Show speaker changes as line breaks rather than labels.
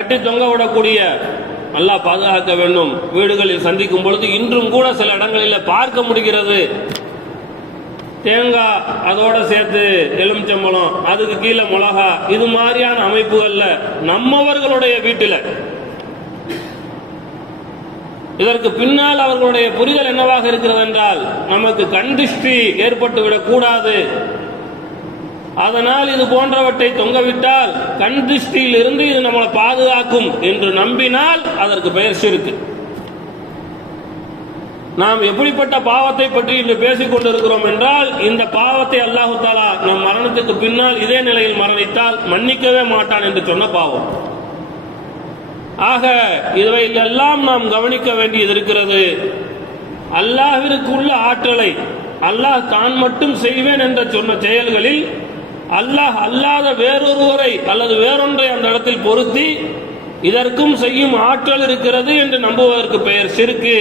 கட்டி தொங்க விடக்கூடிய நல்லா பாதுகாக்க வேண்டும். வீடுகளில் சந்திக்கும் பொழுது இன்றும் கூட சில இடங்களில் பார்க்க முடிகிறது. தேங்காய் அதோட சேர்த்து எலுமிச்சம்பழம் அதுக்கு கீழே மிளகா இது மாதிரியான அமைப்புகள்ல நம்மவர்களுடைய வீட்டில். இதற்கு பின்னால் அவர்களுடைய புரிதல் என்னவாக இருக்கிறது என்றால் நமக்கு கண்டிஷ்டி ஏற்பட்டு விடக்கூடாது அதனால் இது போன்றவற்றை தொங்கவிட்டால் கண் திருஷ்டியில் இருந்து இது நம்மளை பாதுகாக்கும் என்று நம்பினால் அதற்கு பெயர் சிறுக்கு நாம் எப்படிப்பட்ட பாவத்தை பற்றி இன்று பேசிக் கொண்டிருக்கிறோம் என்றால் இந்த பாவத்தை அல்லாஹு தாலா நம் மரணத்துக்கு பின்னால் இதே நிலையில் மரணித்தால் மன்னிக்கவே மாட்டான் என்று சொன்ன பாவம். ஆக இவை எல்லாம் நாம் கவனிக்க வேண்டியது இருக்கிறது. அல்லாஹிற்கு உள்ள ஆற்றலை அல்லாஹ் தான் மட்டும் செய்வேன் என்று சொன்ன செயல்களில் அல்லாஹ் அல்லாத வேறொருவரை அல்லது வேறொன்றை அந்த இடத்தில் பொருத்தி இதற்கும் செய்யும் ஆற்றல் இருக்கிறது என்று நம்புவதற்கு பெயர் சிறுக்கு.